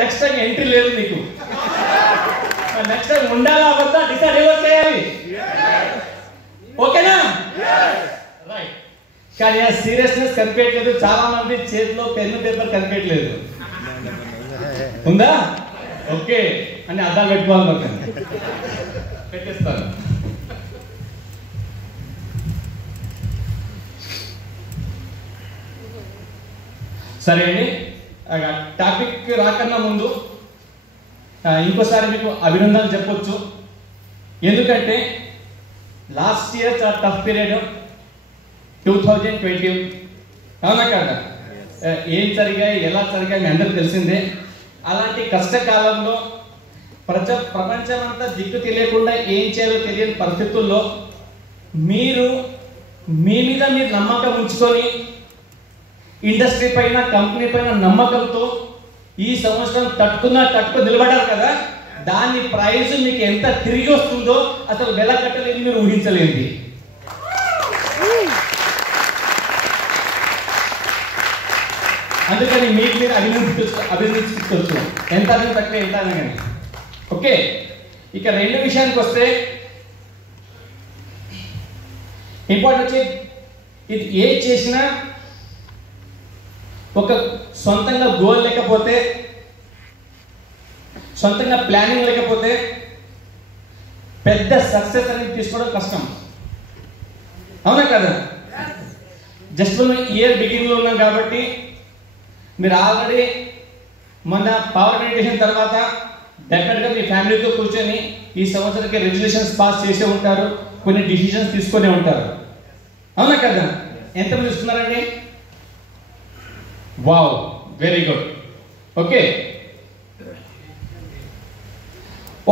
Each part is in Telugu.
నెక్స్ట్ టైం ఎంట్రీ లేదు నీకు. నెక్స్ట్ టైం ఉండాలా వద్దా డిసైడ్ ఎవరు చేయాలి? ఓకేనా? రైట్. కానీ ఆ సీరియస్నెస్ కనిపించట్లేదు. చాలా మంది చేతిలో పెన్ను పేపర్ కనిపించట్లేదు. ఉందా? ఓకే అని అద్దాలు పెట్టుకోవాలి. పక్కన పెట్టేస్తాను. సరే అండి, టాపిక్ రాకన్నా ముందు ఇంకోసారి మీకు అభినందనలు చెప్పొచ్చు. ఎందుకంటే లాస్ట్ ఇయర్ చాలా టఫ్ పీరియడ్ 2020. అవునా కాదా? ఏం జరిగాయి, ఎలా జరిగాయి మీ అందరికి తెలిసిందే. అలాంటి కష్టకాలంలో ప్రపంచం అంతా దిక్కు తెలియకుండా ఏం చేయాలో తెలియని పరిస్థితుల్లో మీరు మీ మీద మీరు నమ్మకం ఉంచుకొని ఇండస్ట్రీ పైన, కంపెనీ పైన నమ్మకంతో ఈ సంవత్సరం తట్టుకుని నిలబడ్డారు కదా. దాని ప్రైజ్ మీకు ఎంత తిరిగి వస్తుందో అసలు వెలకట్టలేదు, మీరు ఊహించలేదు. అందుకని మీకు మీరు అభినందించుకోవచ్చు. ఎంత అభివృద్ధి తక్కువ ఎంత అయినా కానీ. ఓకే, ఇక రెండు విషయానికి వస్తే ఇంపార్టెంట్ వచ్చి ఇది ఏది చేసినా ఒక సొంతంగా గోల్ లేకపోతే, సొంతంగా ప్లానింగ్ లేకపోతే పెద్ద సక్సెస్ అనేది తీసుకోవడం కష్టం. అవునా కదా? జస్ట్ మనం ఇయర్ బిగినింగ్ లో ఉన్నాం కాబట్టి మీరు ఆల్రెడీ మన పవర్ మెడిటేషన్ తర్వాత డెఫినెట్గా మీ ఫ్యామిలీతో కూర్చొని ఈ సంవత్సరానికి రెజల్యూషన్స్ పాస్ చేసే ఉంటారు, కొన్ని డిసిషన్స్ తీసుకునే ఉంటారు. అవునా కదా? ఎంతమంది తీసుకున్నారండి? Wow, very good. ఓకే,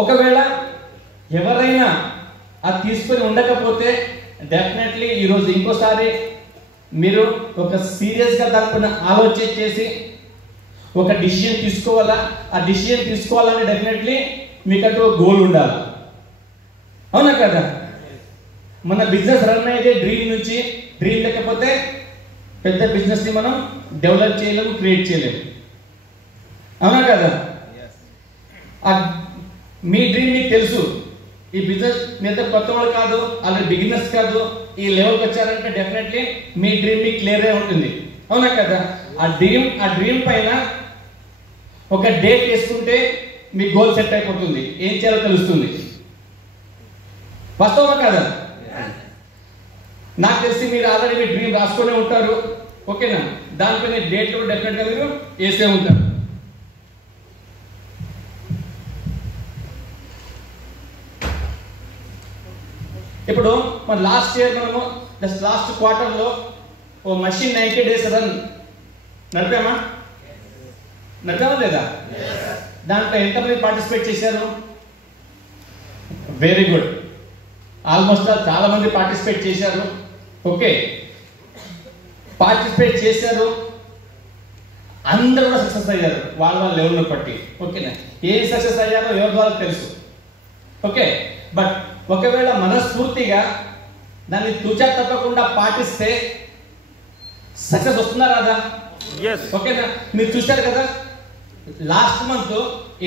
ఒకవేళ ఎవరైనా అది తీసుకొని ఉండకపోతే డెఫినెట్లీ ఈరోజు ఇంకోసారి మీరు ఒక సీరియస్గా దానిపైన ఆలోచన చేసి ఒక డిసిషన్ తీసుకోవాలా. ఆ డిసిషన్ తీసుకోవాలని డెఫినెట్లీ మీకంటూ గోల్ ఉండాలి. అవునా కదా? మన బిజినెస్ రన్ అయ్యేదే డ్రీమ్ నుంచి. డ్రీమ్ లేకపోతే పెద్ద బిజినెస్ ని మనం డెవలప్ చేయలేము, క్రియేట్ చేయలేము. అవునా కదా? మీ డ్రీమ్ మీకు తెలుసు. ఈ బిజినెస్ మీద కొత్త వాళ్ళు కాదు, అలాగే బిగినర్స్ కాదు. ఈ లెవెల్కి వచ్చారంటే డెఫినెట్లీ మీ డ్రీమ్ మీకు క్లియర్ అయి ఉంటుంది. అవునా కదా? ఆ డ్రీమ్ పైన ఒక డేట్ వేసుకుంటే మీ గోల్ సెట్ అయిపోతుంది, ఏం చేయాలో తెలుస్తుంది. వాస్తవమా కదా? నాకు తెలిసి మీరు ఆల్రెడీ మీ డ్రీమ్ రాసుకునే ఉంటారు. ఓకేనా? దానిపైన డేట్ కూడా డెఫినెట్గా మీరు వేసే ఉంటారు. ఇప్పుడు మన లాస్ట్ ఇయర్ మనము జస్ట్ లాస్ట్ క్వార్టర్లో ఓ మషిన్ 90 days రన్ నడిపామా లేదా? దాంట్లో ఎంతమంది పార్టిసిపేట్ చేశారు? వెరీ గుడ్, ఆల్మోస్ట్ చాలా మంది పార్టిసిపేట్ చేశారు. ఓకే, పార్టిసిపేట్ చేశారు, అందరూ కూడా సక్సెస్ అయ్యారు వాళ్ళ లెవెల్ను బట్టి. ఓకేనా? ఏం సక్సెస్ అయ్యారో ఎవరి ద్వారా తెలుసు. ఓకే, బట్ ఒకవేళ మనస్ఫూర్తిగా దాన్ని తుచా తప్పకుండా పాటిస్తే సక్సెస్ వస్తుందా రాదా? ఓకేనా? మీరు చూశారు కదా లాస్ట్ మంత్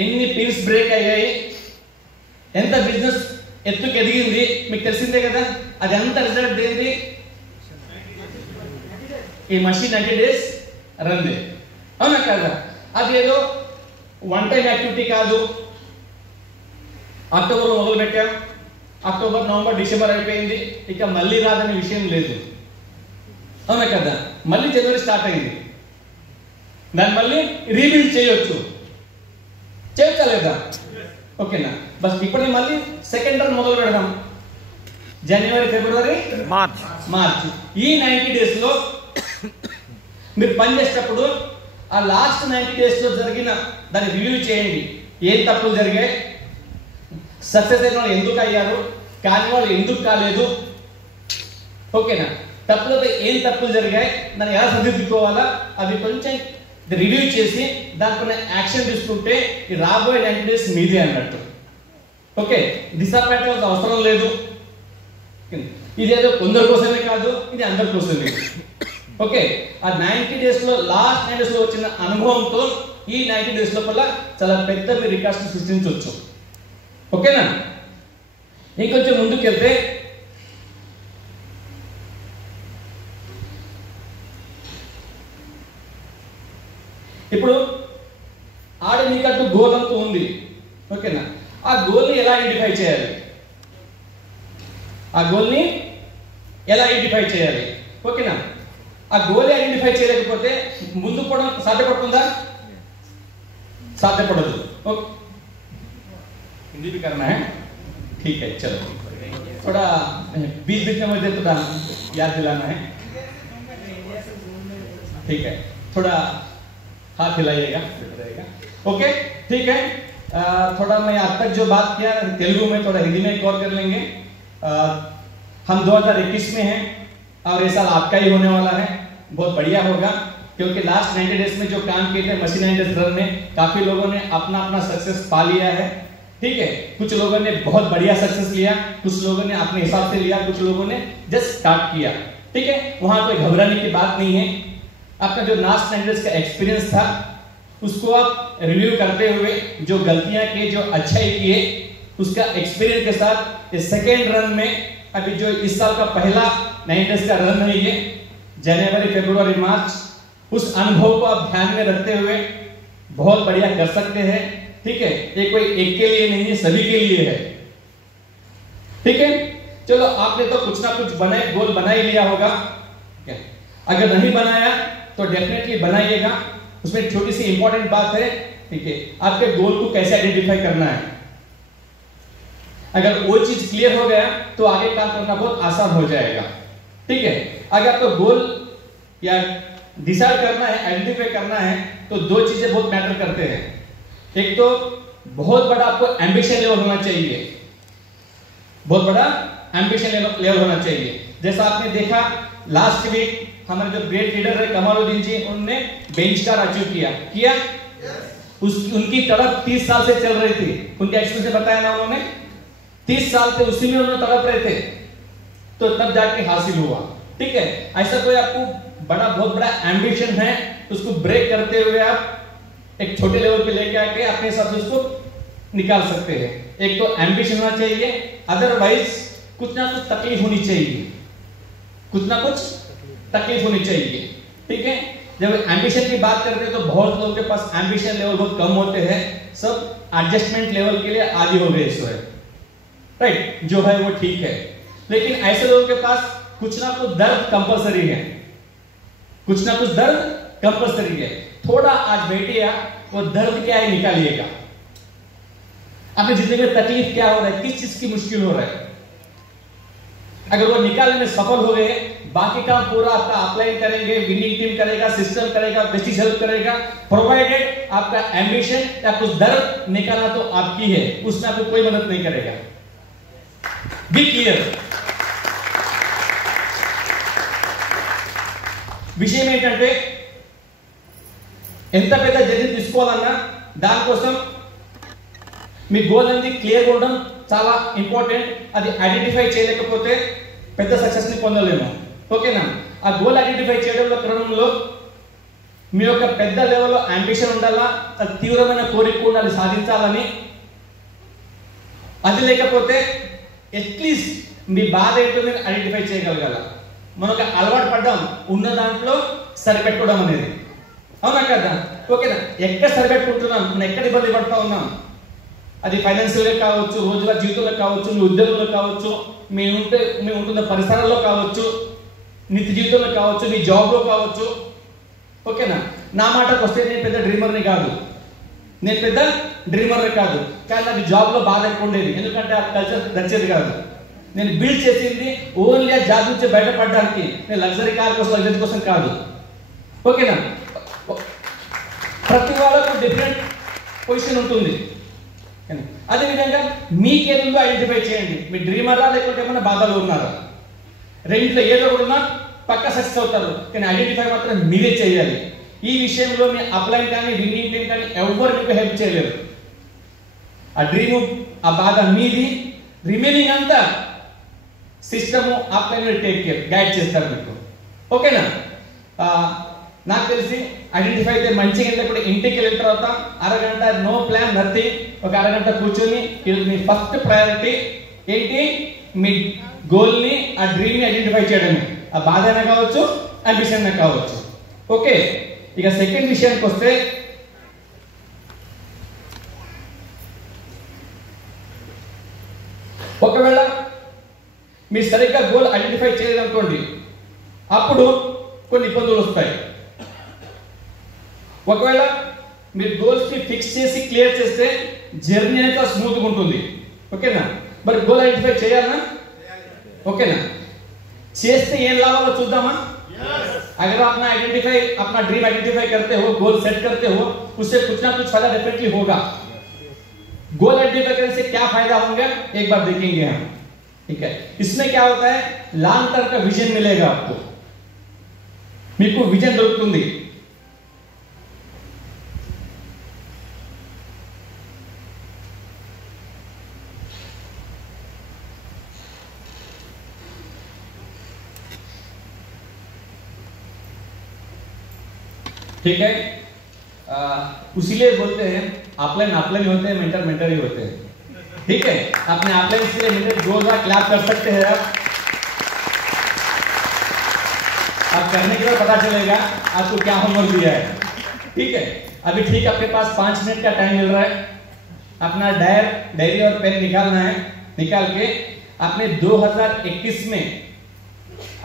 ఎన్ని పిన్స్ బ్రేక్ అయ్యాయి, ఎంత బిజినెస్ ఎత్తుకు ఎదిగింది మీకు తెలిసిందే కదా. అది ఎంత రిజల్ట్ ఏంటి? ఈ మషిన్ 90 days రన్. అవునా కదా? అది ఏదో వన్ టైం యాక్టివిటీ కాదు. అక్టోబర్ మొదలు పెట్టాం, అక్టోబర్, నవంబర్, డిసెంబర్ అయిపోయింది, ఇక మళ్ళీ రాదనే విషయం లేదు. అవునా కదా? మళ్ళీ జనవరి స్టార్ట్ అయింది, దాన్ని మళ్ళీ రీబిల్డ్ చేయొచ్చా లేదా? ఓకేనా? బస్ ఇప్పుడు మళ్ళీ సెకండ్ టర్మ్ మొదలు పెడదాం. జనవరి, ఫిబ్రవరి, మార్చ్ ఈ 90 days లో మీరు పని చేసేటప్పుడు ఆ లాస్ట్ 90 days లో జరిగిన దాన్ని రివ్యూ చేయండి. ఏం తప్పులు జరిగాయి, సక్సెస్ అయిన వాళ్ళు ఎందుకు అయ్యారు, కాని వాళ్ళు ఎందుకు కాలేదు. ఓకేనా? తప్పులతో ఏం తప్పులు జరిగాయి, దాన్ని ఎలా సరిదిద్దుకోవాలా, అవి కొంచెం రివ్యూ చేసి దానిపైన యాక్షన్ తీసుకుంటే ఈ రాబోయే 90 days మీదే అన్నట్టు. ఓకే, డిసప్పాయింట్ అవ్వాల్సిన అవసరం లేదు. ఇదేదో కొందరి కోసమే కాదు, ఇది అందరి కోసమే. ఓకే, ఆ 90 days లో లాస్ట్ 90 days లో వచ్చిన అనుభవంతో ఈ 90 డేస్ లోపల చాలా పెద్ద మీ రికార్డ్స్ సృష్టించవచ్చు. ఓకేనా? ఇంకొంచెం ముందుకు వెళ్తే ఇప్పుడు ఆడి మీకంటూ గోల్ అంటూ ఉంది. ఓకేనా? ఆ గోల్ని ఎలా ఐడెంటిఫై చేయాలి? ఆ గోల్ని ఎలా ఐడెంటిఫై చేయాలి? ఓకేనా? ఆ గోల్ ఐడెంటిఫై చేయలేకపోతే ముందు కూడా సాధ్యపడుతుందా? సాధ్యపడదు. ओके, हिंदी भी करना है, ठीक है, चलो थोड़ा बीच बीच में मुझे थोड़ा याद दिलाना है, ठीक है, थोड़ा हाथ हिलाइएगा, रहेगा. ओके, ठीक है. थोड़ा मैं आज तक जो बात किया तेलुगु में थोड़ा हिंदी में कवर कर लेंगे. हम 2021 में हैं और ये साल आपका ही होने वाला है. बहुत बढ़िया होगा क्योंकि लास्ट 90 डेज में जो काम किए थे मशीन 90 डेज रन में काफी लोगों ने अपना अपना सक्सेस पा लिया है. ठीक है, कुछ लोगों ने बहुत बढ़िया सक्सेस लिया, कुछ लोगों ने अपने हिसाब से लिया, कुछ लोगों ने जस्ट स्टार्ट किया. ठीक है, वहां कोई घबराने की बात नहीं है. आपका जो लास्ट 90 डेज का एक्सपीरियंस था उसको आप रिव्यू करते हुए जो गलतियां की, जो अच्छाई किए, उसका एक्सपीरियंस के साथ इस सेकेंड रन में अभी जो इस साल का पहला 90 डेज का रन है ये जनवरी फरवरी मार्च, उस अनुभव को आप ध्यान में रखते हुए बहुत बढ़िया कर सकते हैं. ठीक है, ये कोई एक के लिए नहीं है, सभी के लिए है. ठीक है, चलो आपने तो कुछ ना कुछ बनाए गोल बना ही लिया होगा. अगर नहीं बनाया तो डेफिनेटली बनाइएगा. उसमें छोटी सी इंपॉर्टेंट बात है. ठीक है, आपके गोल को कैसे आइडेंटिफाई करना है. अगर वो चीज क्लियर हो गया तो आगे काम करना बहुत आसान हो जाएगा. ठीक है, अगर आपको गोल या डिसाइड करना है, आइडेंटिफाई करना है तो दो चीजें बहुत मैटर करते हैं. एक तो बहुत बड़ा आपको एम्बिशन लेवल होना चाहिए, बहुत बड़ा एम्बिशन लेवल होना चाहिए. जैसा आपने देखा लास्ट वीक हमारे जो ग्रेट लीडर है कमालुद्दीन जी, उन्होंने बेंच स्टार अचीव किया. उनकी तड़प 30 साल से चल रही थी. उनके एक्सपीरियंस से बताया ना उन्होंने, 30 साल से उसी में उन्होंने तड़प रहे थे तो तब जाके हासिल हुआ. ठीक है, ऐसा कोई आपको बहुत बड़ा एम्बिशन है उसको ब्रेक करते हुए आप एक छोटे लेवल पे लेके आके अपने हिसाब से उसको निकाल सकते हैं. एक तो एम्बिशन होना चाहिए, अदरवाइज कुछ ना कुछ तकलीफ होनी चाहिए, कुछ ना कुछ तकलीफ होनी चाहिए. ठीक है, जब एम्बिशन की बात करते हैं तो बहुत लोगों के पास एम्बिशन लेवल बहुत कम होते हैं, सब एडजस्टमेंट लेवल के लिए आदि हो गए सो है. राइट, जो है वो ठीक है, लेकिन ऐसे लोगों के पास कुछ ना कुछ दर्द कंपलसरी है, कुछ ना कुछ दर्द कंपलसरी है. थोड़ा आज बैठिए, वो दर्द क्या है निकालिएगा. आपकी जिंदगी में तकलीफ क्या हो रहा है, किस चीज की मुश्किल हो रहा है, अगर वो निकालने में सफल हो गए बाकी काम पूरा आपका अपलाइन करेंगे, विनिंग टीम करेगा, सिस्टम करेगा, प्रेस्टीज हेल्प करेगा, प्रोवाइडेड आपका एम्बिशन या कुछ दर्द निकालना तो आपकी है, उसमें आपको कोई मदद नहीं करेगा. Be clear. విషయం ఏంటంటే ఎంత పెద్ద జర్నీ తీసుకోవాలన్నా దానికోసం మీ గోల్ అనేది క్లియర్ ఉండడం చాలా ఇంపార్టెంట్. అది ఐడెంటిఫై చేయలేకపోతే పెద్ద సక్సెస్ ని పొందలేము. ఓకేనా? ఆ గోల్ ఐడెంటిఫై చేయడంలో క్రమంలో మీ యొక్క పెద్ద లెవెల్లో అంబిషన్ ఉండాలా, అది తీవ్రమైన కోరిక ఉండాలి సాధించాలని. అది లేకపోతే అట్లీస్ట్ మీ బాధ ఏంటో మీరు ఐడెంటిఫై చేయగలగాల. మనకు అలవాటు పడ్డాం ఉన్న దాంట్లో సరిపెట్టుకోవడం అనేది, అవునా కదా? ఓకేనా? ఎక్కడ సరిపెట్టుకుంటున్నాం, మనం ఎక్కడ ఇబ్బంది పడుతూ ఉన్నాం, అది ఫైనాన్షియల్ గా కావచ్చు, రోజువారీ జీవితంలో కావచ్చు, మీ ఉద్యోగంలో కావచ్చు, మీ ఉంటున్న పరిసరాల్లో కావచ్చు, నిత్య జీవితంలో కావచ్చు, మీ జాబ్ లో కావచ్చు. ఓకేనా? నా మాటకు వస్తే నేను పెద్ద డ్రీమర్ని కాదు, కానీ నాకు జాబ్ లో బాధ ఎక్కువ ఉండేది. ఎందుకంటే ఆ కల్చర్ నచ్చేది కాదు. నేను బిల్డ్ చేసింది ఓన్లీ ఆ జాబ్ నుంచి బయటపడడానికి, నేను లగ్జరీ కార్ కోసం లగ్జరీ కోసం కాదు. ఓకేనా? ప్రతి వాళ్ళకు డిఫరెంట్ పొజిషన్ ఉంటుంది. అదేవిధంగా మీకేదో ఐడెంటిఫై చేయండి. మీ డ్రీమరా లేకుంటే ఏమైనా బాధలు ఉన్నారా? రెండింటిలో ఏదో ఒకటి ఉన్నా పక్కా సక్సెస్ అవుతారు, కానీ ఐడెంటిఫై మాత్రం మీరే చేయాలి. ఈ విషయంలో మీ అప్లైన్ కానీ విన్నింగ్ టీమ్ కానీ ఎవరు మీకు హెల్ప్ చేయలేరు. ఆ డ్రీము ఆ బాధ మీది, రిమైనింగ్ అంతా system upline take care, guide చేస్తారు మీకు. ఓకేనా? నాకు తెలిసి ఐడెంటిఫై అయితే మంచిగా వెళ్ళినప్పుడు ఇంటికి వెళ్ళిన తర్వాత అరగంట నో ప్లాన్ నథింగ్, ఒక అరగంట కూర్చొని మీ ఫస్ట్ ప్రయారిటీ ఏంటి, మీ గోల్ ని ఆ డ్రీమ్ ని ఐడెంటిఫై చేయడమే. ఆ బాధ అయినా కావచ్చు, అంబిషన్ అయినా కావచ్చు. ఓకే, ఇక సెకండ్ విషయానికి వస్తే ఒకవేళ మీరు సరిగ్గా గోల్ ఐడెంటిఫై చేయలేదనుకోండి, అప్పుడు కొన్ని ఇబ్బందులు వస్తాయి. ఒకవేళ మీరు గోల్స్ ని ఫిక్స్ చేసి క్లియర్ చేస్తే జర్నీ అంతా స్మూత్ గా ఉంటుంది. ఓకేనా? మరి గోల్ ఐడెంటిఫై చేయాలనా? ఓకేనా? చేస్తే ఏం లాభాలో చూద్దామా? अगर अपना आइडेंटिफाई अपना ड्रीम आइडेंटिफाई करते हो, गोल सेट करते हो, उससे कुछ ना कुछ फायदा डेफिनेटली होगा. गोल आइडेंटिफाई करने से क्या फायदा होंगे एक बार देखेंगे हम. ठीक है, इसमें क्या होता है, लॉन्ग टर्म का विजन मिलेगा आपको. మీకు విజన్ దొరుకుతుంది. ठीक है, उसीलिए बोलते हैं अपलाइन अपलाइन होते हैं, मेंटर मेंटर ही होते हैं. ठीक है, अपने अपलाइन से मेंटर जोरदार क्लैप कर सकते हैं आप करने के बाद पता चलेगा आपको क्या होमवर्क दिया है. ठीक है, अभी ठीक आपके पास 5 मिनट का टाइम मिल रहा है. अपना डायरी और पेन निकालना है. निकाल के आपने 2021 में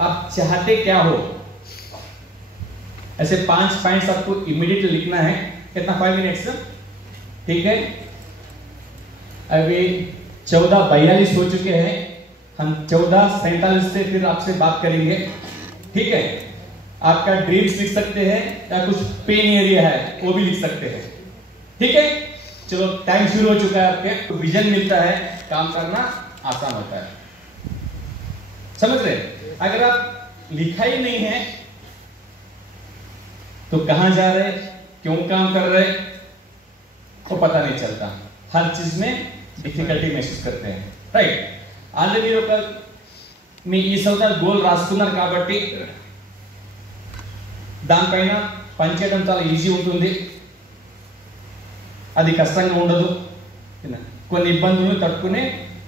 आप चाहते क्या हो, ऐसे 5 पॉइंट्स आपको इमीडिएटली लिखना है. कितना 5 मिनट्स? ठीक है, अभी 14:42 हो चुके हैं. हम 14:47 से फिर आपसे बात करेंगे. ठीक है, आपका ड्रीम्स लिख सकते हैं या कुछ पेन एरिया है वो भी लिख सकते हैं. ठीक है, चलो टाइम शुरू हो चुका है. आपके विजन मिलता है, काम करना आसान होता है. समझ रहे? अगर आप लिखा ही नहीं है तो कहां जा रहे, क्यों काम कर रहे वो पता नहीं चलता. हर चीज में डिफिकल्टी महसूस करते हैं. రైట్, ఆల్రెడీ ఒక మీ ఈ సంవత్సరం గోల్ రాసుకున్నారు కాబట్టి దానిపైన పనిచేయడం చాలా ఈజీ ఉంటుంది. అది కష్టంగా ఉండదు. కొన్ని ఇబ్బందులను తట్టుకునే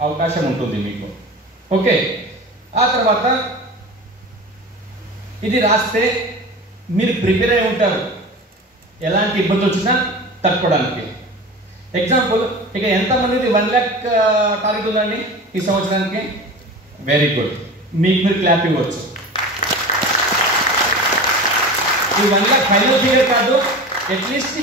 అవకాశం ఉంటుంది మీకు. ఓకే, ఆ తర్వాత ఇది రాస్తే మీరు ప్రిపేర్ అయి ఉంటారు ఎలాంటి ఇబ్బందులు వచ్చినా తట్టుకోవడానికి. ఎగ్జాంపుల్, ఇక ఎంతమందిది 1 లక్ష టార్గెట్ ఉందండి ఈ సంవత్సరానికి? వెరీ గుడ్, మీకు మీరు క్లాప్ ఇవ్వచ్చు. ఈ 1 లక్ష ఫైనల్ ఫిగర్ కాదు, అట్లీస్ట్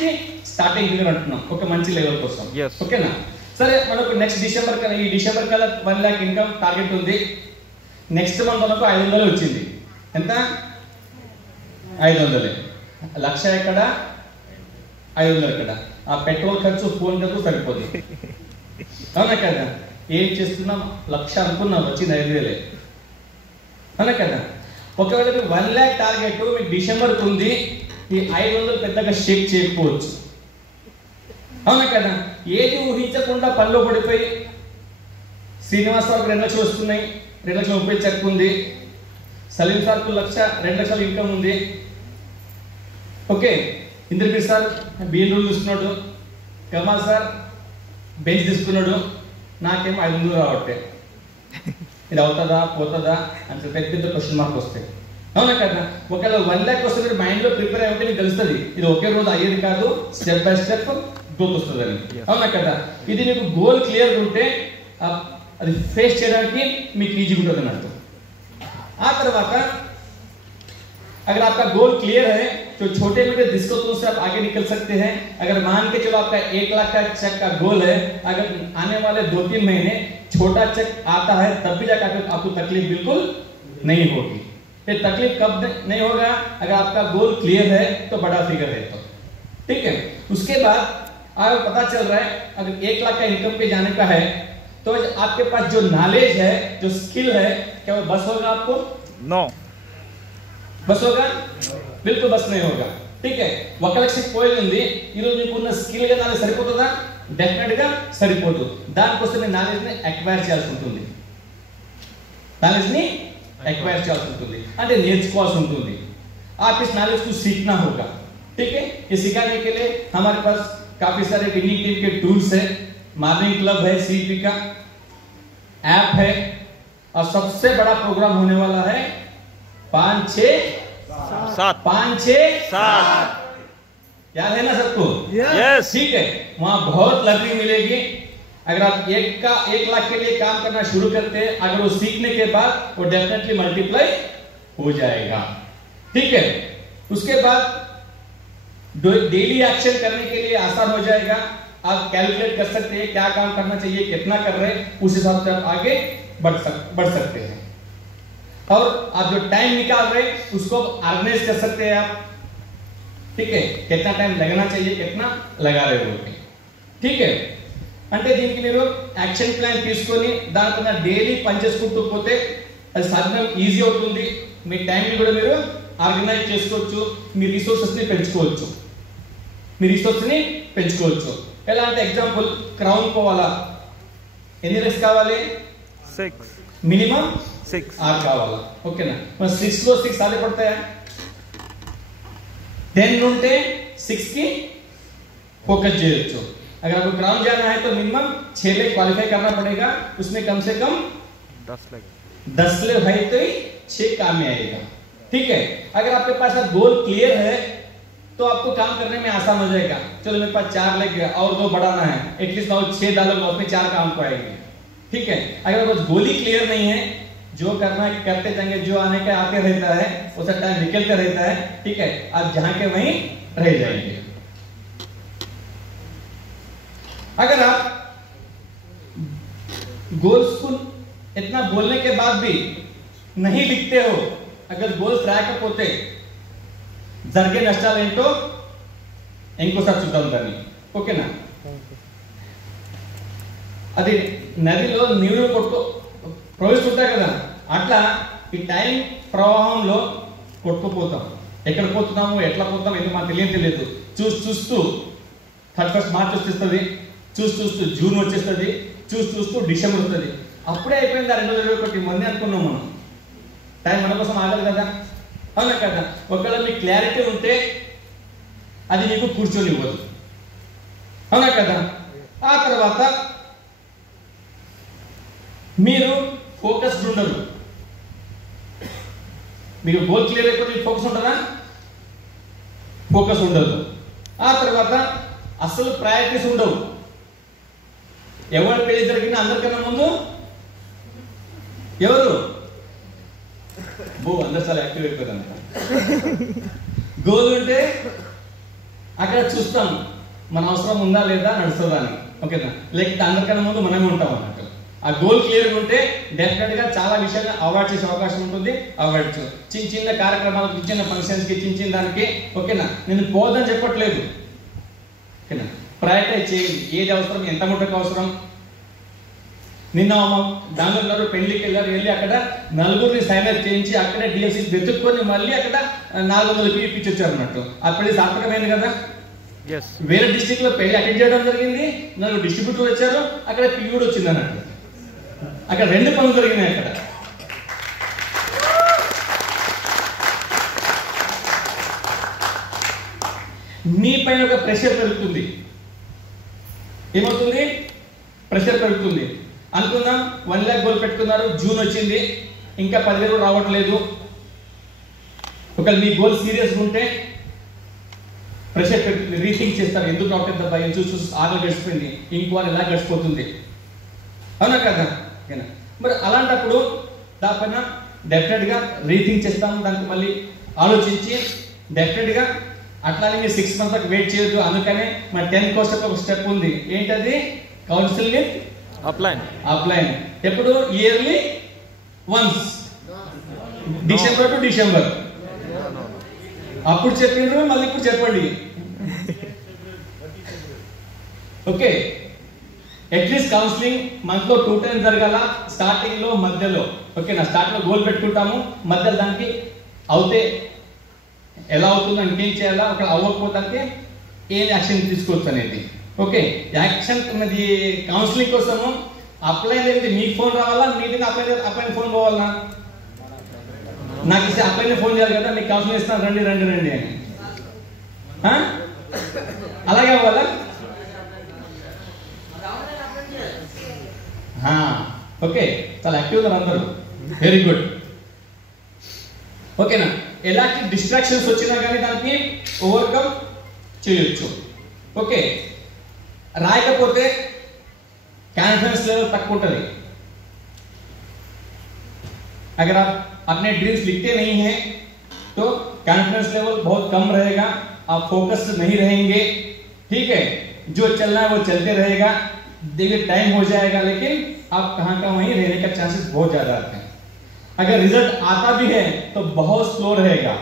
స్టార్టింగ్ ఫిగర్ అంటున్నాం ఒక మంచి లెవెల్ కోసం. ఓకేనా? సరే, మనకు నెక్స్ట్ డిసెంబర్ కల్లా, ఈ డిసెంబర్ కల్లా 1 లక్ష ఇన్కమ్ టార్గెట్ ఉంది. నెక్స్ట్ మంత్ మనకు 500 వచ్చింది. ఎంత? 500. లక్ష ఎక్కడ, 500 ఎక్కడ? ఆ పెట్రోల్ ఖర్చు, ఫోన్ ఖర్చు సరిపోదు. అవునా కదా? ఏం చేస్తున్నాం, లక్ష అనుకున్నాం, వచ్చింది 5,000. అవునా కదా? ఒకవేళ 1 లక్ష టార్గెట్ మీకు డిసెంబర్కి ఉంది, ఈ 500 పెద్దగా షేక్ చేయకపోవచ్చు. అవునా కదా? ఏది ఊహించకుండా పనిలో పడిపోయి శ్రీనివాసరావుకు 2 లక్షలు వస్తున్నాయి, 2,30,000 చెక్ ఉంది. సలీం సార్కు 2 లక్షల ఇన్కమ్ ఉంది. ఓకే, ఇంద్రబీర్ సార్ బిఎన్ రూల్ తీసుకున్నాడు, కమాల్ సార్ బెంచ్ తీసుకున్నాడు, నాకేమో 500 రావట్టే. ఇది అవుతుందా పోతుందా అని పెద్ద పెద్ద క్వశ్చన్ మార్క్ వస్తాయి. అవునా కదా? ఒకవేళ 1 లక్ష వస్తే మీరు మైండ్ లో ప్రిపేర్ అయి ఉంటే మీకు తెలుస్తుంది ఇది ఒకే రోజు అయ్యేది కాదు, స్టెప్ బై స్టెప్ గ్రోత్ వస్తుందని. అవునా కదా? ఇది మీకు గోల్ క్లియర్ ఉంటే అది ఫేస్ చేయడానికి మీకు ఈజీగా ఉంటుంది అన్నట్టు. ఆ తర్వాత अगर आपका गोल क्लियर है तो छोटे मोटे दिक्कतों से आप आगे निकल सकते हैं. अगर मान के चलो आपका 1 लाख का चेक का गोल है, अगर आने वाले 2-3 महीने छोटा चेक आता है तब भी जाकर आपको तकलीफ बिल्कुल नहीं होगी. ये तकलीफ कब नहीं होगा? अगर आपका गोल क्लियर है तो बड़ा फिगर है तो. ठीक है, उसके बाद आपको पता चल रहा है अगर 1 लाख का इनकम पे जाने का है तो आपके पास जो नॉलेज है, जो स्किल है, क्या वो बस होगा आपको? नो. బస్ होगा? बिल्कुल बस नहीं होगा. ठीक है, 1 లక్ష పోయింది ఉంది, ఈ రోజు మీకున్న స్కిల్ గా నాలెడ్జ్ సరిపోతుందా? డెఫినెట్ గా సరిపోదు. దానికోసం మీ నాలెడ్జ్ ని అక్వైర్ చేయాల్సి ఉంటుంది. నాలెడ్జ్ ని అక్వైర్ చేయాల్సి ఉంటుంది అంటే నేర్చుకోవాల్సి ఉంటుంది. आप इस नॉलेज को सीखना होगा, ठीक है। ये सिखाने के लिए हमारे पास काफी सारे विनिंग टीम के टूल्स है, मॉर्निंग क्लब है, सीपी का ऐप है, और सबसे बड़ा प्रोग्राम होने वाला है 5 6 7 याद है ना सबको? यस। ठीक है, वहां बहुत लर्निंग मिलेगी। अगर आप 1 लाख के लिए काम करना शुरू करते हैं, अगर वो सीखने के बाद वो डेफिनेटली मल्टीप्लाई हो जाएगा, ठीक है। उसके बाद डेली एक्शन करने के लिए आसान हो जाएगा। आप कैलकुलेट कर सकते हैं क्या काम करना चाहिए, कितना कर रहे हैं, उस हिसाब से आप आगे बढ़ सकते हैं। और आप जो टाइम निकाल रहे हैं उसको ऑर्गेनाइज कर सकते हैं आप, ठीक है। कितना टाइम लगना चाहिए, कितना लगा रहे हो, ठीक है। అంటే దీనికి మీరు యాక్షన్ ప్లాన్ తీసుకొని దానిపైన డైలీ పని చేసుకుంటూ పోతే అది సాధనం ఈజీ అవుతుంది. మీ టైంని కూడా మీరు ఆర్గనైజ్ చేసుకోవచ్చు, మీ రిసోర్సెస్ని పెంచుకోవచ్చు. ఎలా అంటే ఎగ్జాంపుల్ క్రౌన్ పోవాలా, ఎన్ని రేస్ కావాలి? 6 మినిమం 6 6 కావాలా, ఓకేనా. మరి 6 లో 6 సాధే పడతాయా? 10 ఉంటే 6 की फोकस చేయొచ్చు. अगर आपको ग्राउंड जाना है तो मिनिमम 6 ले क्वालिफाई करना पड़ेगा, उसमें कम से कम 10 ले है तो ही 6 काम में आएगा, ठीक है। अगर आपके पास गोल क्लियर है तो आपको काम करने में आसान हो जाएगा. चलो मेरे पास 4 लग गया और 2 बढ़ाना है, एटलीस्ट और 6 डालोगे उसमें 4 काम को आएंगे, ठीक है. अगर बस गोल ही क्लियर नहीं है, जो करना है करते जाएंगे, जो आने का आते रहता है, उसका टाइम निकलते रहता है, ठीक है. आप जहां के वहीं रह जाएंगे. अगर आप गोल्स को इतना बोलने के बाद भी नहीं लिखते हो, अगर गोल्स రాకపోతే జరిగే నష్టాలు ఏంటో ఇంకోసారి చూద్దాం దాన్ని, ఓకేనా. అది నదిలో నీళ్లు ప్రవహిస్తుంటాయి కదా, అట్లా ఈ టైం ప్రవాహంలో కొట్టుకుపోతాం. ఎక్కడ పోతున్నాము, ఎట్లా పోతాం, ఎందుకు మనకు తెలియదు. చూస్తూ 31 మార్చ్ వచ్చేస్తుంది, చూస్తూ జూన్ వచ్చేస్తుంది, చూస్తూ డిసెంబర్ వస్తుంది. అప్పుడే అయిపోయింది 2021 మొన్నే అనుకున్నాం మనం. టైం మన కోసం ఆగదు కదా, అవునా కదా. ఒకవేళ మీకు క్లారిటీ ఉంటే అది మీకు కూర్చొని ఇవ్వదు, అవునా కదా. ఆ తర్వాత మీరు ఫోకస్ ఉండరు. మీకు గోల్ క్లియర్ అయిపోతే ఫోకస్ ఉంటుందా? ఫోకస్ ఉండదు. ఆ తర్వాత అసలు ప్రయారిటీస్ ఉండవు. ఎవరి పెళ్లి జరిగినా అందరికన్నా ముందు ఎవరు? అందరు చాలా యాక్టివ్ అయిపోతారు. గోల్ ఉంటే అక్కడ చూస్తాం మన అవసరం ఉందా లేదా నడుస్తుందా అని, ఓకేనా. లేకపోతే అందరికన్నా ముందు మనమే ఉంటాం అన్నట్టు. ఆ గోల్ క్లియర్ ఉంటే డెఫినెట్ గా చాలా విషయాలు అవాయిడ్ చేసే అవకాశం ఉంటుంది. అవాయిడ్ చిన్న కార్యక్రమాలకు, చిన్న ఫంక్షన్స్ కి, చిన్న దానికి, ఓకేనా. నేను పోదని చెప్పట్లేదు, ఓకేనా. ప్రయారిటైజ్ చేయండి. ఏది అవసరం, ఎంత ముట్టకు అవసరం. నిన్న బెంగళూరు పెళ్లికి వెళ్ళి అక్కడ 4 సైన్ అప్ చేయించి అక్కడే డిఎల్సీ వెతుక్కొని మళ్ళీ అక్కడ 400 ఇప్పించి వచ్చారు అన్నట్టు. ఆ పెళ్లి సార్థకమైంది కదా. వేరే డిస్ట్రిక్ట్ లో పెళ్లి అటెండ్ చేయడం జరిగింది, 4 డిస్ట్రిబ్యూటర్ వచ్చారు, అక్కడ పి కూడా వచ్చింది అన్నట్టు. అక్కడ 2 పనులు జరిగినాయి. అక్కడ మీ పైన ఒక ప్రెషర్ పెరుగుతుంది. ఏమవుతుంది? ప్రెషర్ పెరుగుతుంది. అనుకుందాం 1 lakh గోల్ పెట్టుకున్నారు, జూన్ వచ్చింది, ఇంకా 10,000 రావట్లేదు. ఒకవేళ మీ గోల్ సీరియస్ ఉంటే ప్రెషర్ పెరుగుతుంది, రీథింక్ చేస్తారు. ఎందుకు రావట్లేదు అబ్బా, ఏం చూసి 6 నెలలు గడిచిపోయింది, ఇంకో ఎలా గడిచిపోతుంది, అవునా కదా. మరి అలాంటప్పుడు దానిపైన డెఫినెట్ గా రీథింక్ చేస్తాము, దానికి మళ్ళీ ఆలోచించి డెఫినెట్ గా. అట్లానే మీరు 6 months దాకా వెయిట్ చేయొద్దు. అందుకనే మన 10 కోర్స్ ఒక స్టెప్ ఉంది. ఏంటది? Council with upline. ఎప్పుడు? Yearly once, December to December. అప్పుడు చెప్పిండ్రు, మళ్ళీ ఇప్పుడు చెప్పండి, ఓకే. అట్లీస్ట్ కౌన్సిలింగ్ మంత్ లో 2 times జరగాల. స్టార్టింగ్ లో, మధ్యలో, ఓకేనా. స్టార్ట్ లో గోల్ పెట్టుకుంటాము, మధ్యలో దానికి అవుతే ఎలా అవుతుందో, ఇంకేం చేయాలా, ఒక అవ్వకపోతే ఏం యాక్షన్ తీసుకోవచ్చు అనేది, ఓకే. యాక్షన్ ఉన్నది కౌన్సిలింగ్ కోసము. అప్లై అనేది మీకు ఫోన్ రావాలా, మీ అప్లై ఫోన్ పోవాలా? నాకు ఇస్తే అప్లైనే ఫోన్ చేయాలి కదా, మీకు కౌన్సిలింగ్ ఇస్తాను రండి రండి రండి అని. అలాగే అవ్వాలా? ఓకే, చాలా యాక్టివ్గా అందరూ, వెరీ గుడ్. ఓకేనా? ఎలాంటి డిస్ట్రాక్షన్స్ వచ్చినా కానీ దానికి ఓవర్కమ్ చేయొచ్చు. ఓకే, రాయకపోతే कॉन्फिडेंस लेवल तक ఉంటుంది. अगर आप अपने ड्रीम्स लिखते नहीं हैं तो कॉन्फिडेंस लेवल बहुत कम रहेगा, आप फोकस नहीं रहेंगे. ठीक है, जो चलना है वो चलते रहेगा, देखिए टाइम हो जाएगा लेकिन आप कहां का वहीं रहने का चांसेस बहुत ज्यादा आते हैं. अगर रिजल्ट आता भी है तो बहुत स्लो रहेगा.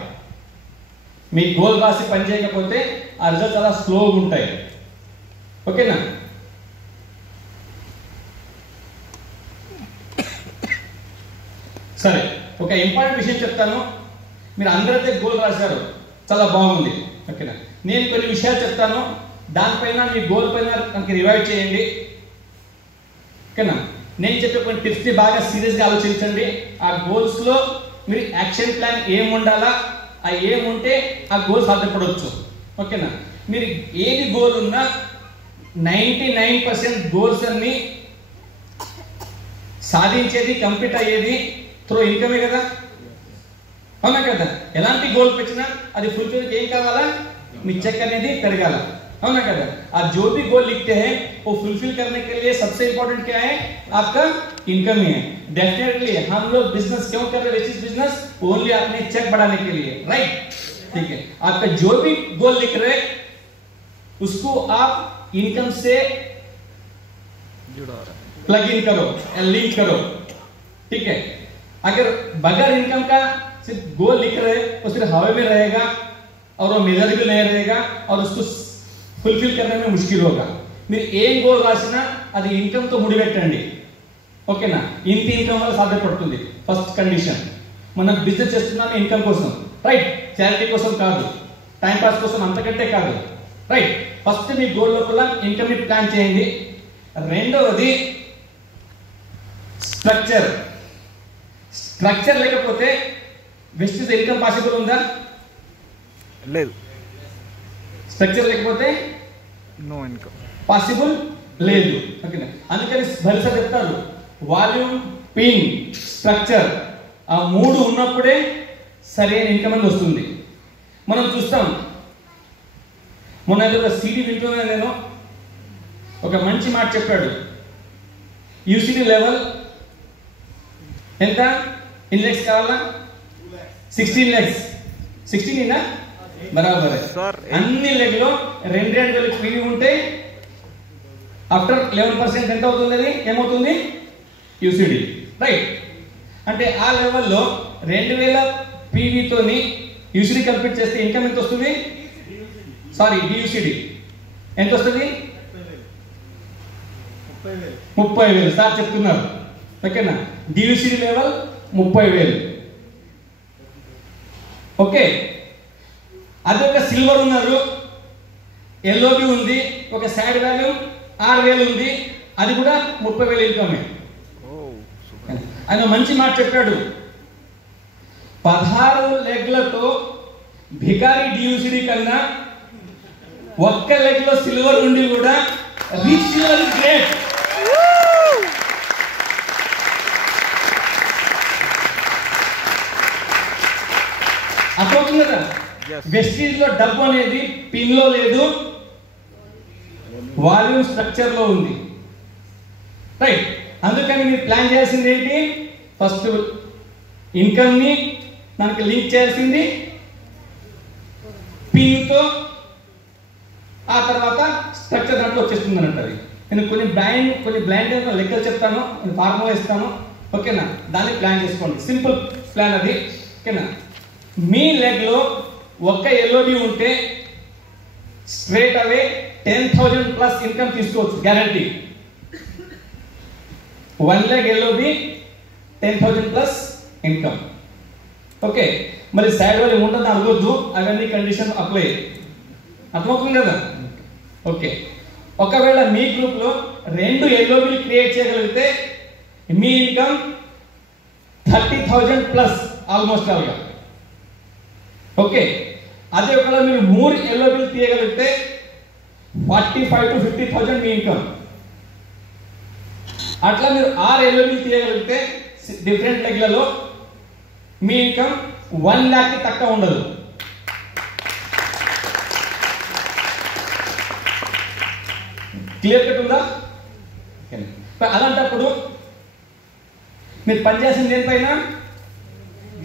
మీ గోల్ రాసి పని చేయకపోతే ఆ రిజల్ట్ చాలా స్లోగా ఉంటాయి. ఓకేనా? సరే, ఒక ఇంపార్టెంట్ విషయం చెప్తాను. మీరు అందరైతే గోల్ రాశారు, చాలా బాగుంది. ఓకేనా? నేను కొన్ని విషయాలు చెప్తాను, దానిపైన మీ గోల్ పైన మనకి రివైవ్ చేయండి. ఓకేనా? నేను చెప్పే కొన్ని టిప్స్ ని బాగా సీరియస్ గా ఆలోచించండి. ఆ గోల్స్ లో మీరు యాక్షన్ ప్లాన్ ఏం ఉండాలా, ఆ ఏం ఉంటే ఆ గోల్ సాధ్యపడవచ్చు. ఓకేనా? మీరు ఏది గోల్ ఉన్నా 99% గోల్స్ అన్ని సాధించేది, కంప్లీట్ అయ్యేది త్రూ ఇన్కమే కదా, అవునా కదా? ఎలాంటి గోల్ పెట్టినా అది ఫుల్ఫిల్ ఏం కావాలా, మీ చెక్ అనేది పెరగాల, అవునా కదా? आप जो भी गोल लिखते हैं वो फुलफिल करने के लिए सबसे इंपॉर्टेंट क्या है, आपका इनकम ही है. डेफिनेटली हम लोग बिजनेस क्यों कर रहे हैं, विच इज बिजनेस ओनली अपने चेक बढ़ाने के लिए, राइट? ठीक है, आपका जो भी गोल लिख रहे उसको आप इनकम से प्लग इन करो, लिंक करो. ठीक है, अगर बगैर इनकम का सिर्फ गोल लिख रहे वो सिर्फ हवा में रहेगा और वो मेजर भी नहीं रहेगा और उसको फुलफिल करने में मुश्किल होगा. మీరు ఏం గోల్ రాసినా అది ఇన్కమ్ తో ముడిపెట్టండి. ఓకేనా? ఇంత ఇన్కమ్ వల్ల సాధ్యపడుతుంది. ఫస్ట్ కండిషన్, మనం బిజినెస్ చేస్తున్నాం ఇన్కమ్ కోసం, రైట్? చారిటీ కోసం కాదు, టైం పాస్ కోసం అంతకంటే కాదు, రైట్? ఫస్ట్ మీ గోల్ లోపల ఇన్కమ్ ని ప్లాన్ చేయండి. రెండవది స్ట్రక్చర్. స్ట్రక్చర్ లేకపోతే వెస్టిజ్ ఇన్కమ్ పాసిబుల్ ఉందా? లేదు. స్ట్రక్చర్ లేకపోతే నో ఇన్కమ్ పాసిబుల్ లేదు. ఓకేనా? అందుకని భరిసా చెప్తారు, వాల్యూమ్, పిన్, స్ట్రక్చర్, ఆ మూడు ఉన్నప్పుడే సరైన ఇన్కమ్ అనేది వస్తుంది. మనం చూస్తాం, మొన్న ఒక సిడి వింటున్నాను నేను, ఒక మంచి మాట చెప్పాడు. యూసిడి లెవెల్ ఎంత, ఎన్ని లెక్స్ కావాలా? 16 lakhs. 16 బరాబర్. అన్ని లెగ్లో 2,000 పీవీ ఉంటే ఆఫ్టర్ 11% ఎంత అవుతుంది, అది ఏమవుతుంది, యూసిడి, రైట్? అంటే ఆ లెవెల్లో 2,000 పీవీతోని యూసిడి కంప్లీట్ చేస్తే ఇన్కమ్ ఎంత వస్తుంది, సారీ డియూసిడి ఎంత వస్తుంది, 30,000. సార్ చెప్తున్నారు, ఓకేనా? డియూసిడి లెవెల్ 30,000. ఓకే, అదొక సిల్వర్ ఉన్నారు, ఎల్ఓబి ఉంది, ఒక సాడ్ వాల్యూ 6,000 ఉంది, అది కూడా 30,000 ఇన్కమే. ఆయన మంచి మాట చెప్పాడు, 16 లెగ్లతో భికారి డియూసిడి కన్నా ఒక్క లెగ్ లో సిల్వర్ ఉండి కూడా రిచ్ సిల్వర్ ఇస్ గ్రేట్. అర్థమవుతుంది కదా? వెస్టీజ్ లో డబ్బు అనేది పిన్ లో లేదు, వాల్యూమ్ స్ట్రక్చర్ లో ఉంది, రైట్? అందుకని మీరు ప్లాన్ చేయాల్సింది ఏంటి, ఫస్ట్ ఇన్కమ్ ని దానికి లింక్ చేయాల్సింది పిన్ తో, ఆ తర్వాత స్ట్రక్చర్ దాంట్లో వచ్చేస్తుంది అని అంటారు. నేను కొన్ని బ్లైండ్ లెక్కలు చెప్తాను, నేను ఫార్ములా ఇస్తాను, ఓకేనా? దాన్ని ప్లాన్ చేసుకోండి, సింపుల్ ప్లాన్ అది. ఓకేనా? మీ లెగ్ లో ఒక్క ఎల్ఓబి ఉంటే స్ట్రేట్ అవే 10,000 ప్లస్ ఇన్కమ్ తీసుకోవచ్చు, guarantee. 1 leg LOB 10,000 plus income. Okay, మరి సైడ్ వాళ్ళు ఉండదు అడగొద్దు, అవన్నీ కండిషన్ అప్లై. అర్థమవుతుంది కదా? ఓకే, ఒకవేళ మీ గ్రూప్ లో 2 ఎల్ఓబిలు క్రియేట్ చేయగలిగితే మీ ఇన్కమ్ 30,000 ప్లస్ ఆల్మోస్ట్ ఆల్గా. ఓకే, అదే ఒకవేళ మీరు 3 ఎల్ఓబిలు తీయగలిగితే 45 to 50,000 మీ ఇన్కమ్. అట్లా మీరు 6 ఎల్ఓబిలు తీయగలిగితే డిఫరెంట్ లెగ్లలో మీ ఇన్కమ్ 1 lakh కి తక్కువ ఉండదు. క్లియర్ కట్ ఉందా? అలాంటప్పుడు మీరు పనిచేసిన దేనిపైన,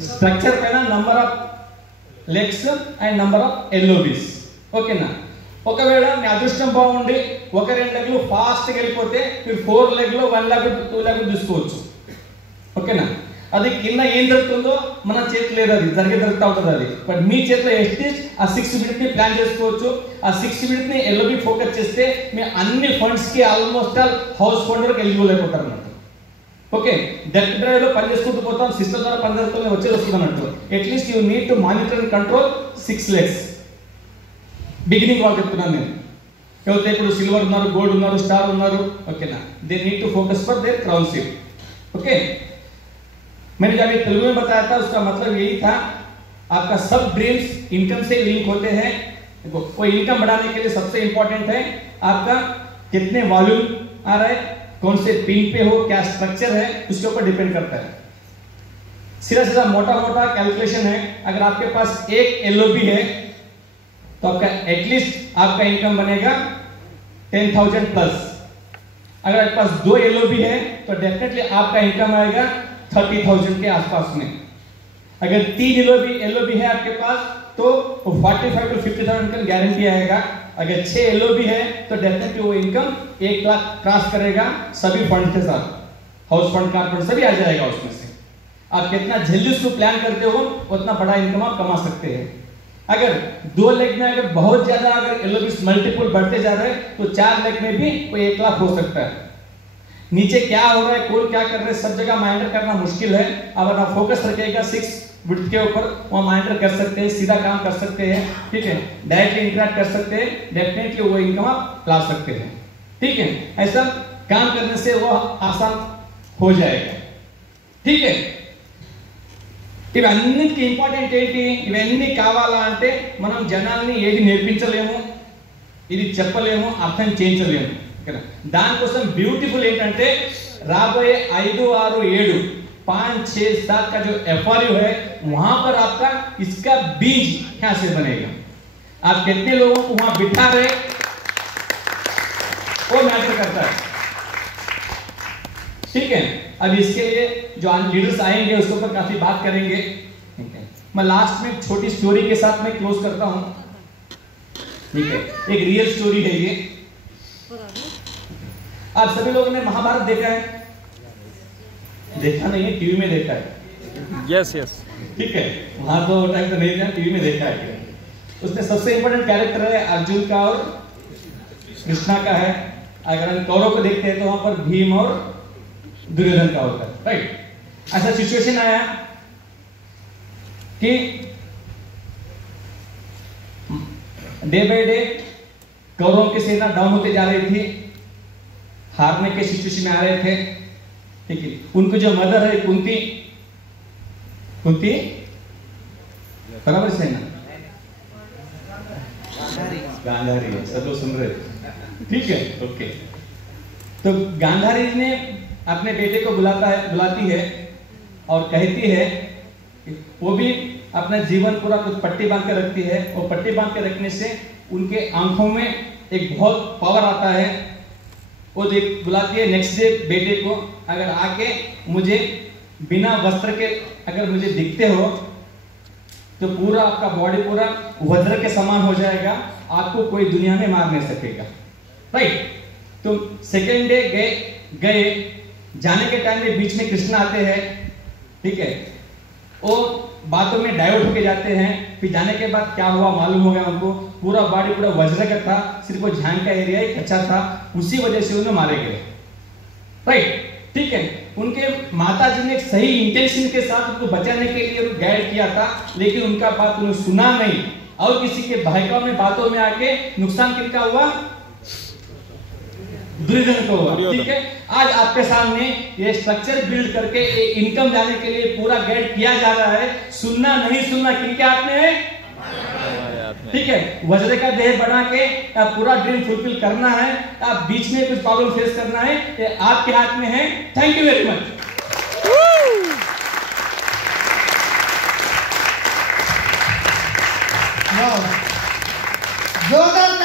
స్ట్రక్చర్ పైన, number of legs and number of LOBs. ఓకేనా? ఒకవేళ మీ అదృష్టం బాగుండి 1-2 లెగ్లు ఫాస్ట్గా వెళ్ళిపోతే మీరు 4 లెగ్లో 1 lakh 2 lakh చూసుకోవచ్చు. ఓకేనా? అది కింద ఏం జరుగుతుందో మన చేతి లేదు, అది జరుగుతూ ఉంటుంది అది. బట్ మీ చేతిలో అట్లీస్ట్ ఆ 6 minutes ని ప్లాన్ చేసుకోవచ్చు. ఆ 6 minutes ని ఎల్ఓబి ఫోకస్ చేస్తే మీ అన్ని ఫండ్స్ కి ఆల్మోస్ట్ ఆల్ హౌస్ ఫండ్ వరకు ఎలిజిబుల్ అయిపోతారు అన్నట్టు. ఓకే, డెట్ డ్రైవ్ లో పని చేసుకుంటూ పోతాం, సిస్టమ్ ద్వారా పని జరుగుతుంది, వచ్చేది వస్తుంది అన్నట్టు. At least you need to monitor and control 6 legs. Beginning వాళ్ళు చెప్తున్నాను నేను. ఎవరైతే ఇప్పుడు సిల్వర్ ఉన్నారు, గోల్డ్ ఉన్నారు, స్టార్ ఉన్నారు, ఓకేనా, they need to focus for their crown ship. Okay, मैंने जब तेलुगु में बताया था उसका मतलब यही था, आपका सब ड्रीम्स इनकम से लिंक होते हैं. देखो, कोई इनकम बढ़ाने के लिए सबसे इंपॉर्टेंट है आपका कितने वॉल्यूम आ रहा है, कौन से पिन पे हो, क्या स्ट्रक्चर है, उसके ऊपर डिपेंड करता है. सीधा सीधा मोटा मोटा कैलकुलेशन है. अगर आपके पास 1 एलओबी है तो आपका एटलीस्ट आपका इनकम बनेगा 10,000 प्लस. अगर आपके पास 2 एलओबी है तो डेफिनेटली आपका इनकम आएगा 30,000 के आसपास में. अगर 3 एलओबी है आपके पास तो 45 to 50,000 इनकम गारंटी आएगा. अगर 6 एलओबी है तो डेफिनेटली वो इनकम 1 लाख क्रॉस करेगा सभी फंड के साथ, हाउस फंड, कार फंड सभी आ जाएगा उसमें से. आप कितना जल्दी उसको प्लान करते हो उतना बड़ा इनकम आप कमा सकते हैं. अगर 2 लेग में अगर बहुत ज्यादा अगर एलओबी मल्टीपल बढ़ते जा रहे हैं तो 4 लेग में भी कोई 1 लाख हो सकता है. नीचे क्या हो रहा है, कौन क्या कर रहे हैं, सब जगह मॉनिटर करना मुश्किल है. अगर आप फोकस रखिएगा 6 विड्थ के ऊपर, वहां मॉनिटर कर सकते हैं, सीधा काम कर सकते हैं, ठीक है, डायरेक्टली इंटरेक्ट कर सकते हैं, डेफिनेटली वो इनकम आप ला सकते हैं. ठीक है, ऐसा काम करने से वो आसान हो जाएगा. ठीक है, ఇవన్నిటికీ ఇంపార్టెంట్ ఏంటి, ఇవన్నీ కావాలా అంటే మనం జనాల్ని ఏది నేర్పించలేము, ఇది చెప్పలేము, అర్థం చేయించలేము. దానికోసం బ్యూటిఫుల్ ఏంటంటే రాబోయే 5, 6, 7, 5, 6, 7 का जो एफआरयू है वहां पर आपका इसका बीज क्या से बनेगा, आप कितने लोगों को वहां बिठा रहे वो मैटर करता है. ठीक है, अब इसके लिए जो लीडर्स आएंगे उसके ऊपर काफी बात करेंगे. ठीक है, मैं लास्ट में छोटी स्टोरी के साथ में क्लोज करता हूं. ठीक है, एक रियल स्टोरी है ये. आप सभी लोगों ने महाभारत देखा है? देखा नहीं है, टीवी में देखा है. Yes yes. ठीक है, वहां तो टाइम तो नहीं था, टीवी में देखा है. उसमें सबसे इंपॉर्टेंट कैरेक्टर है अर्जुन का और कृष्णा का है. अगर हम कौरव को देखते हैं तो वहां पर भीम और दुर्योधन का होता है. राइट, ऐसा सिचुएशन आया कि डे बाय डे कौरवों की सेना डाउन होते जा रही थी, हारने के सिचुएशन में आ रहे थे. ठीक है, उनको जो मदर है कुंती बराबर से ना, गांधारी है, सब लोग सुन रहे. ठीक है, ओके. तो गांधारी ने अपने बेटे को बुलाती है और कहती है कि वो भी अपना जीवन पूरा कुछ पट्टी बांध के रखती है, और पट्टी बांध के रखने से उनके आंखों में एक बहुत पावर आता है. वो बुलाती है नेक्स्ट डे बेटे को, अगर आके मुझे बिना वस्त्र के अगर मुझे दिखते हो तो पूरा आपका बॉडी पूरा वज्र के समान हो जाएगा, आपको कोई दुनिया में मार नहीं सकेगा. राइट, तो सेकेंड डे गए जाने के टाइम में बीच में कृष्ण आते हैं. ठीक है, वो बातों में डाइवर्ट होके जाते हैं. फिर जाने के बाद क्या हुआ मालूम हो गया उनको, पूरा बॉडी पूरा वज्र का था, सिर्फ वो झांग का एरिया ही कच्चा था, उसी वजह से उन्हें मारे गए. राइट, ठीक है, उनके माताजी ने एक सही इंटेंशन के साथ उनको बचाने के लिए गाइड किया था, लेकिन उनका बात उन्हें सुना नहीं और किसी के बहकावे में बातों में आके नुकसान किसका हुआ, दुर्योधन को हुआ। ठीक है, आज आपके सामने ये स्ट्रक्चर बिल्ड करके ये इनकम जाने के लिए पूरा गाइड किया जा रहा है। सुनना नहीं सुनना किनके हाथ में है? ठीक है, वज्र का देह बना के आप पूरा ड्रीम फुलफिल करना है, आप बीच में कुछ प्रॉब्लम फेस करना है, ये आपके हाथ में है। Thank you very much. जोरदार